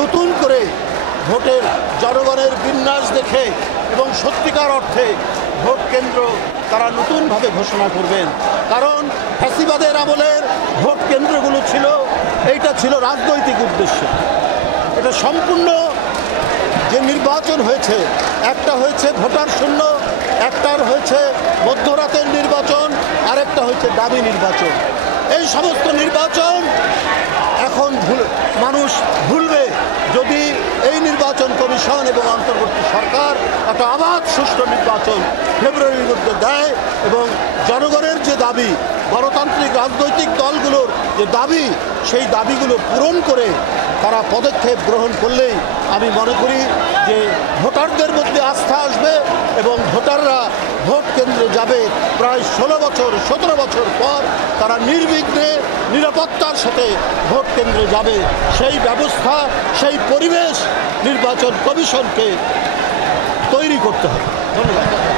নতুন করে ভোটের জনগণের বিন্যাস দেখে এবং সত্যিকার অর্থে ভোট কেন্দ্র তারা নতুনভাবে ঘোষণা করবেন। কারণ ফ্যাসিবাদের আমলের ভোট কেন্দ্রগুলো এইটা ছিল রাজনৈতিক উদ্দেশ্য। এটা সম্পূর্ণ যে নির্বাচন হয়েছে, একটা হয়েছে ভোটার শূন্য, একটার হয়েছে মধ্যরাতের নির্বাচন, আরেকটা হয়েছে দাবি নির্বাচন। এই সমস্ত নির্বাচন এখন মানুষ ভুলবে যদি এই নির্বাচন কমিশন এবং অন্তর্বর্তী সরকার একটা অবাধ সুষ্ঠু নির্বাচন ফেব্রুয়ারির মধ্যে দেয় এবং জনগণের যে দাবি, গণতান্ত্রিক রাজনৈতিক দলগুলোর যে দাবি, সেই দাবিগুলো পূরণ করে তারা পদক্ষেপ গ্রহণ করলেই আমি মনে করি যে ভোটারদের মধ্যে আস্থা আসবে এবং ভোটাররা ভোট কেন্দ্রে যাবে। প্রায় 17 বছর পর তারা নির্বিঘ্নে নিরাপত্তার সাথে ভোট কেন্দ্রে যাবে। সেই ব্যবস্থা, সেই পরিবেশ নির্বাচন কমিশনকে তৈরি করতে হবে। ধন্যবাদ।